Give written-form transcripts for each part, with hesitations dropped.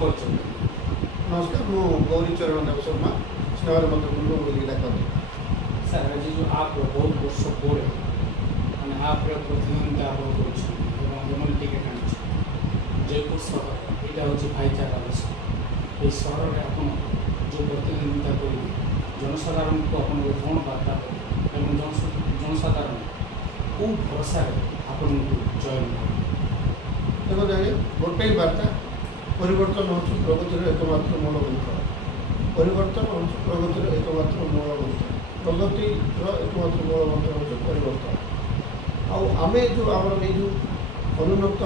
नमस्कार मु गौरी चरण देव शर्मा स्नेह मत गुल्लू बोली डाकते सर आज जो आप बहुत वर्ष पर मैंने आप प्रतिद्वंदिता आप कर टिकेट आनी जयपुर सहर यहाँ हूँ भाईचारा ये सहर में आप जो प्रतिद्वंदिता कर जनसाधारण को आप कौन बार्ता एवं जनसाधारण कौ भरोसा आपन चयन देखो जाए गोटे बार्ता परिवर्तन हूँ प्रगतिर एकमात्र मूल मंत्र परिवर्तन हूँ प्रगतिर एकमात्र मूल मंत्र प्रगतिर एकमात्र मूल मंत्र हूँ परिवर्तन आम जो आम जो अनुन्नत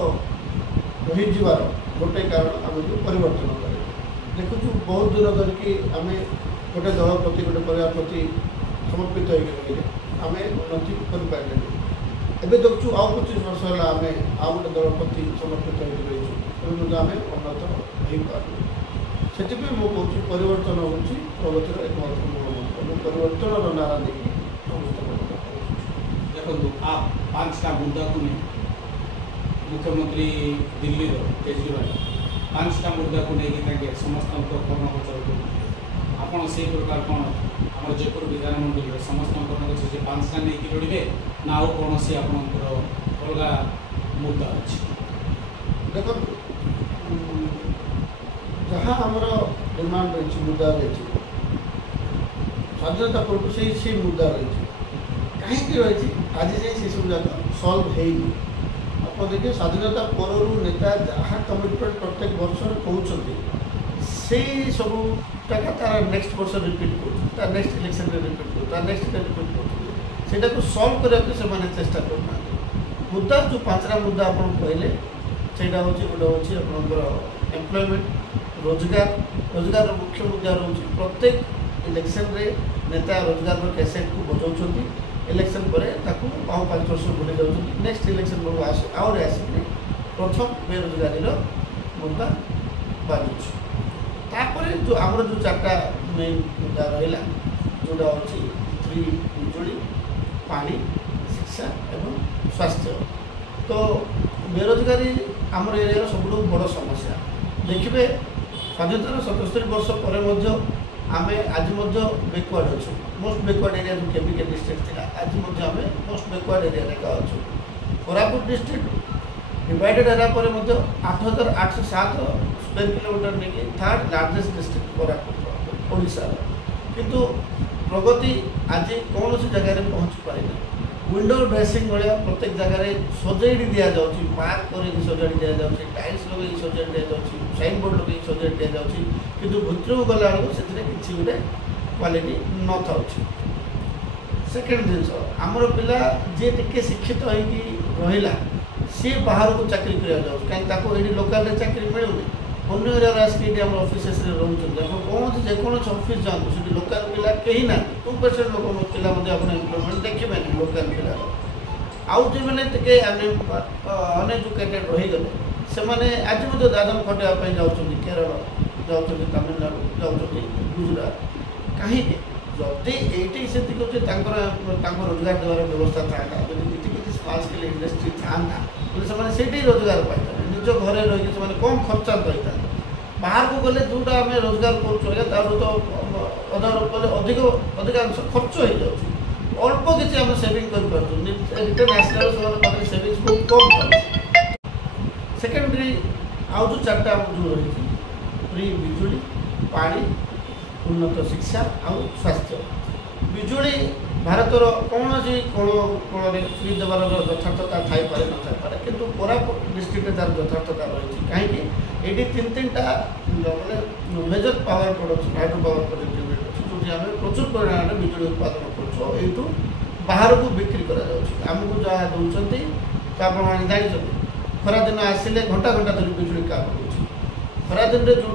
रही जीवार गोटे कारण आम जो परिवर्तन कर देखु बहुत दिन धरिकी आम गोटे दल प्रति गोटे परिवार प्रति समर्पित होकर रही आम उन्नति कर ଏବେ ଦେଖୁଛୁ ଆଉ 25 ବର୍ଷ ହେଲା ଆମେ ଆଉ ଗୋଟେ ଦଳ ପ୍ରତି ସମର୍ପିତ ହେଇକି ରହିଛୁ ତେଣୁ ମଧ୍ୟ ଆମେ ଉନ୍ନତ ହେଇପାରୁଛୁ ସେଥିପାଇଁ ମୁଁ କହୁଛି ପରିବର୍ତ୍ତନ ହେଉଛି ପ୍ରଗତିର एकमात्र मूल मंत्र ଏବଂ ପରିବର୍ତ୍ତନର ନାରା ନେଇକି ଦେଖନ୍ତୁ ପାଞ୍ଚଟା ମୁଦ୍ଦାକୁ ନେଇ ମୁଖ୍ୟମନ୍ତ୍ରୀ ଦିଲ୍ଲୀର କେଜରିୱାଲ ପାଞ୍ଚଟା ମୁଦ୍ଦାକୁ ନେଇକି ତାଙ୍କେ ସମସ୍ତଙ୍କ କର୍ଣ୍ଣ ପଚାରୁଛନ୍ତି ଆପଣ ସେଇ ପ୍ରକାର କ'ଣ ଆମର ଜୟପୁର ବିଧାନମଣ୍ଡଳୀରେ ସମସ୍ତଙ୍କ କର୍ଣ୍ଣ ଅଛି ଯେ ପାଞ୍ଚଟା ନେଇକି ଲଢ଼ିବେ ନା ଆଉ କୌଣସି ଆପଣଙ୍କର ଅଲଗା ମୁଦ୍ଦା ଅଛି ଦେଖନ୍ତୁ ଯାହା ଆମର ଡିମାଣ୍ଡ ରହିଛି ମୁଦ୍ଦା ରହିଛି ସ୍ୱାଧୀନତା ପୂର୍ବରୁ ସେଇ ମୁଦ୍ଦା ରହିଛି କାହିଁକି ରହିଛି ଆଜି ଯାଇ ସେସବୁ ଯାକ ସଲ୍ଭ ହେଇନି ଆପଣ ଦେଖିବେ ସ୍ୱାଧୀନତା ପରରୁ ନେତା ଯାହା କମିଟମେଣ୍ଟ ପ୍ରତ୍ୟେକ ବର୍ଷରେ କହୁଛନ୍ତି ସେଇ ସବୁ টাকা তারা নেক্সট বর্ষ রিপিট করছে তার নেক্সট ইলেকশনে রিপিট করছে তার নেক্সট রিপিট করছে সেটাকে সলভ করা সেমানে চেষ্টা করুনা মুদ্দা যে পাঁচটা মুদ্দা আপনার কহিলেন সেইটা হচ্ছে গোটে হচ্ছে আপনার এমপ্লয়মেন্ট रोजगार मुख्य मुद्दा रोचे प्रत्येक इलेक्शन रे नेता रोजगार कैसेट को बजाऊँ इलेक्शन पर आउ 5 वर्ष भूली जाऊँ नेक्स्ट इलेक्शन बेलू आउे आसिक प्रथम बेरोजगारी मुद्दा बाजुच्छे तापर जो आमर जो चार्टा मेन मुद्दा रहा जोटा हूँ फ्री बिजुली पानी शिक्षा एवं स्वास्थ्य तो बेरोजगारी आमर एरिया सब बड़ समस्या देखिए स्वाधीनतार 77 वर्ष पर आम आज बैकवर्ड अच्छु मोस्ट बैकवर्ड एरिया जो केमिके डिस्ट्रिक्ट थी आज आम मोस्ट बैकवर्ड एरिया अच्छु कोरापुट डिस्ट्रिक्ट डिवाइडेड एरिया पर 8807 स्क्वायर किलोमीटर नहीं third largest district Koraput Odisha किंतु प्रगति आज कौन सी जगह पहुँची पारिना विंडो ड्रेसिंग भाया प्रत्येक जगह सजाई दि जाऊँगी पार्क कर सजाड़ी दि जाऊँगी टाइल्स लगे सजाड़ी दि जाऊँगी साइन बोर्ड लगे सजाड़ी दि जाऊँगी किंतु भितर को गला बेलू से किसी गोटे क्वालिटी न था सेकेंड जिनस आमर पिला जी टे शिक्षित होगा सी बाहर को चाकरी करा कहीं लोकाल चाकरी मिलूनी अन्य एरिया आसिक आम अफिसेस रोचे कौन जेकोसी अफिस् जातु से लोकाल पिला कहीं ना 2% लोक पिला एम्प्लयमेंट देखिए लोकाल पिला आउ जो मैंने अनएजुकेटेड रहीगले से आज दादन खटापी जाऊँ केरल जाऊँ तमिलनाडु जाऊँ गुजरात कहीं जदि ये से रोजगार देवार व्यवस्था था किसी स्मॉल स्केल इंडस्ट्री था से रोजगार पाई निज घर रही कम खर्चा रही था बाहर को गले जोटा आम रोजगार कर तो अधिक अधिकांश खर्च हो जाए अल्प किसी आम सेविंग कर रिटर्न आसला सेविंग्स बहुत कम था सेकेंडरी आउ जो चार्टा जो रही फ्री बिजुली पानी उन्नत शिक्षा आउ स्वास्थ्य बिजुली भारतर कौन सी कोण फ्री देवार यथार्थता थाईपे न थाईपे किंतु कोरापुट डिस्ट्रिक्ट तार यथार्थता रही कहीं ये तीन टा मैंने major power production hydro power project unit अच्छी जो आम प्रचुर परिमाण में बिजुली उत्पादन करूँ बाहर को बिक्री करमको जहाँ दौरान तो आप जानते खरादिन आसिले घंटा घंटा धरी बिजुली काट हो खरादिन में जो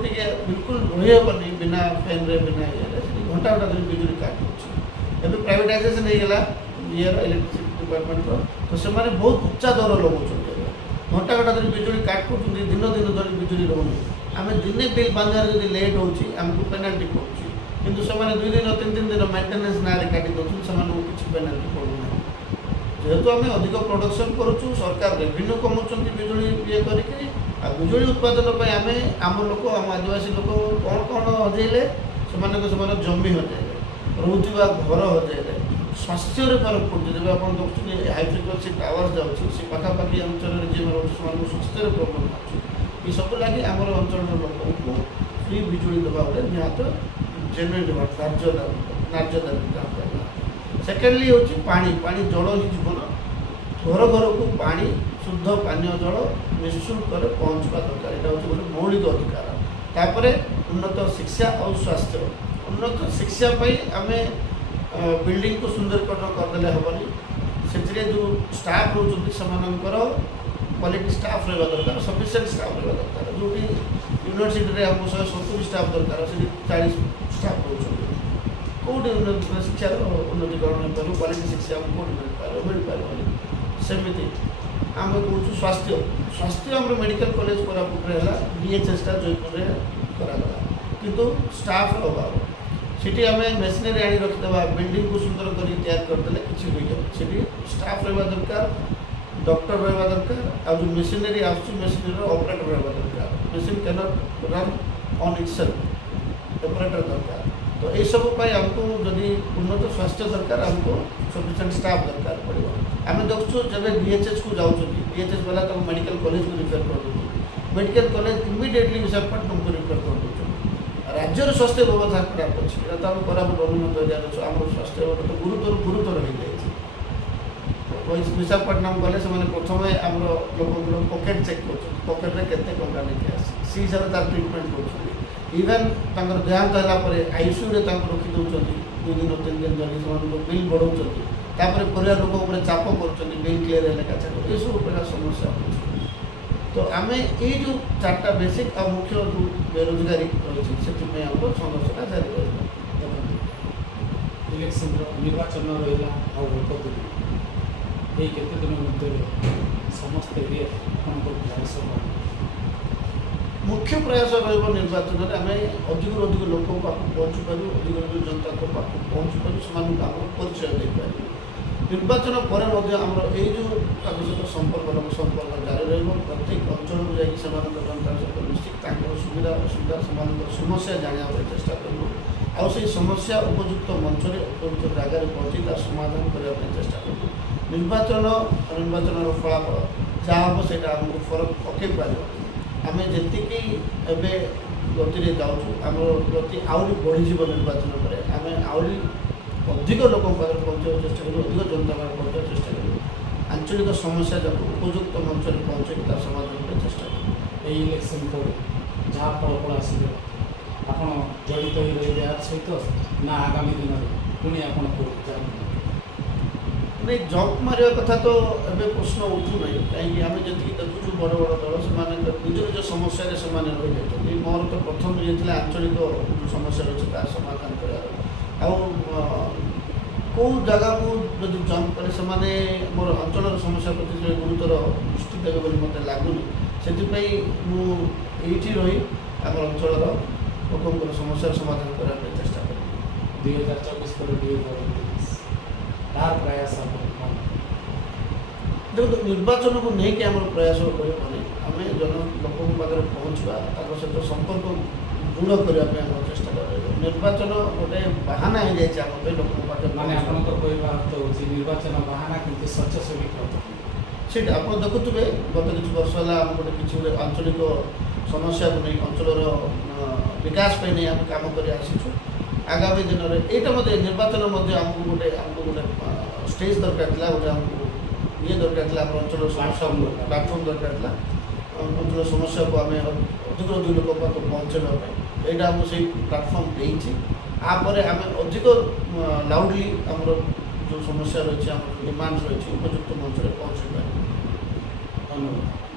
बिल्कुल रही बिना फैन रे बिना ये घंटा घंटा धरी बिजुली काट हो एवं प्राइवेटाइजेशन होगा ये इलेक्ट्रिसिटी डिपार्टमेंट तो से बहुत उच्चा दर लगाऊँ घंटा घंटा धरी बिजुली काट कर दिन दिन धरी बिजुली रोनी आम दिने बिल बांधार जब लेट होमको पेनाल्टी पड़ुच्छी किंतु से 2 दिन 3 दिन मेंटेनेंस ना काटी दूसरी से किसी पेनाल्टी पड़ूना जेहेतु आम अधिक प्रोडक्शन करुँ सरकार रेवेन्यू कमाऊँ बिजुली ये करके आ बिजुली उत्पादन आम आम लोक आम आदिवासी लोक कौन कौन हजेले से जमी हजेले रोचा घर हजेले स्वास्थ्य फरक पड़े जब आप देखते हाई फ्रिक्वेन्सी टावर जाऊँगी से पाखापाखि अंचल जी रोचे स्वास्थ्य प्रोब्लेम ये सब लगे आम अंचल लोक फ्री बिजुली देवा गोटे निहत जेन्युइन न्याय दाबी सेकेंडली हूँ पानी जल ही जीवन घर घर को पानी शुद्ध पानीय जल निःशुल्क पहुँचवा दरकार यहाँ हूँ गोटे मौलिक अधिकार तापर उन्नत शिक्षा और स्वास्थ्य उन्नत शिक्षा आम बिल्डिंग को सुंदरीकरण करदे हेनी से जो स्टाफ रोच क्वालिटी स्टाफ रहा दरकार सफिशिएंट स्टाफ रहा दरकार जो यूनिवर्सिटी में आमको 170 स्टाफ दरकार से 40 स्टाफ रोच कौटे शिक्षार उन्नतीकरण हो पार क्वालिटी शिक्षा कौटे मिल पार सेमती आम कौन स्वास्थ्य आम मेडिकल कॉलेज कोरापुट है बीएचएस टा जयपुर करागला किंतु स्टाफ अभाव सीटी आम मेसिनरी आनी रखिदेवा बिल्डिंग को सुंदर कर तैयार करदे किसी हुई जाए स्टाफ रहा दरकार डॉक्टर रहा दरकार आ जो मेसिनरी मेसिनरी ऑपरेटर रहा दरकार machine cannot run on itself operator दरकार तो ये सब आमको जदि उन्नत स्वास्थ्य दरकार आमको सफिशिएंट स्टाफ दरकार पड़ो आम देखु जब बीएचएस को जाऊँ बीएचएस वाला तक मेडिकल कॉलेज को रिफर कर दूसरी मेडिकल कॉलेज इमिडिएटली विशाखापट्टनम को रिफर कर दूसरी राज्यर स्वास्थ्य व्यवस्था खराब अच्छी तो आम कोरापुट अनुन्नत एरिया आम स्वास्थ्य व्यवस्था तो गुरुतर हो जाए विशाखापट्टनम गले से प्रथम आम लोक पकेट चेक कर पकेट्रे केते टंका नहीं आस सी हिसाब से तार ट्रिटमेंट कर इवेन देहांत है आईसीयू रे रखी दौरान 2 दिन 3 दिन जल्दी से बिल बढ़ाऊँ तापर परिवार लोक चाप कर बिल क्लीयर है का चाप ये सब प्रकार समस्या हो तो आम ये जो 4टा बेसिक आ मुख्य जो बेरोजगारी रही से आम संघर्षटा जारी रहा इलेक्शन निर्वाचन रहा ये केते दिन मध्य समस्त एरिया प्रयास मुख्य प्रयास रहा निर्वाचन में आम अधिक अधिक लोक पाक पहुँची पारू अधिक जनता पाक पहुँची पारू से आम परिचय देपार निर्वाचन पर आमर जो सहित संपर्क जारी रहा प्रत्येक अंचल को जाकर जनता सहित निश्चित सुविधा असुविधा समस्या जाना चेष्टा करूँ आउ से समस्या उपयुक्त मंच में उपयुक्त जगार पहुँची तार समाधान करने चेष्टा करूँ निर्वाचन फलाफल जहाँ हम से आमको फरक पकई पार आम जी गति जाऊँ आम गति आहरी बढ़ीज निर्वाचन पर आम आहरी अधिक लोक पाखे पहुँचा चेष्टा करूँ अधिक जनता पाखे पहुँचा चेष्टा करूँ आंचलिक समस्या जब उपयुक्त मंच में पहुँचे तार समाधान करने चेष्टा करूँ इलेक्शन पर जहाँ फल आसो आप जड़ित हो रही आप सहित ना आगामी दिन में पुणी आप नहीं जंप मारे कथा तो एवं प्रश्न उठू ना कहीं आम जी देखु बड़ बड़ दल से निज निज समस्या से रही जाती मोर तो प्रथम ये आंचलिक समस्या रही तार समाधान करार कौ जगह को जब जंप करे से मोर अंचल समस्या प्रति गुरुतर दृष्टि देवे बोली मत लगुनि से मुझे रही आम अंचल लोक समस्या समाधान करने चेष्टा करें 2024 पर प्रयास देखो निर्वाचन को लेकिन आम प्रयास आम जन लोक पाखे पहुँचवा सहित संपर्क दृढ़ करने चेष्टा कर निर्वाचन गोटे बाहाना हो जाए लोक पाखे माने आपन तो कहवा तो निर्वाचन बाहाना किंतु स्वच्छसेवी से आप देखुवे गत किसी वर्ष है आम गोटे किसी आंचलिक समस्या को नहीं अंचल विकास नहीं आम कम कर आगामी दिन में यहाँ निर्वाचन आमको गोटे स्टेज दरकार था गोटे आमको ये दरकार था अंचल समस्या प्लाटफर्म दरकार था अंचल समस्या को आम अधिक अधिक लोक पाक पहुँचाई यहाँ आमको से प्लाटफर्म देती आपर आम अधिक लाउडली आमर जो समस्या रही है आम डिमांड रही उपयुक्त मंच में पहुँचे पार। धन्यवाद।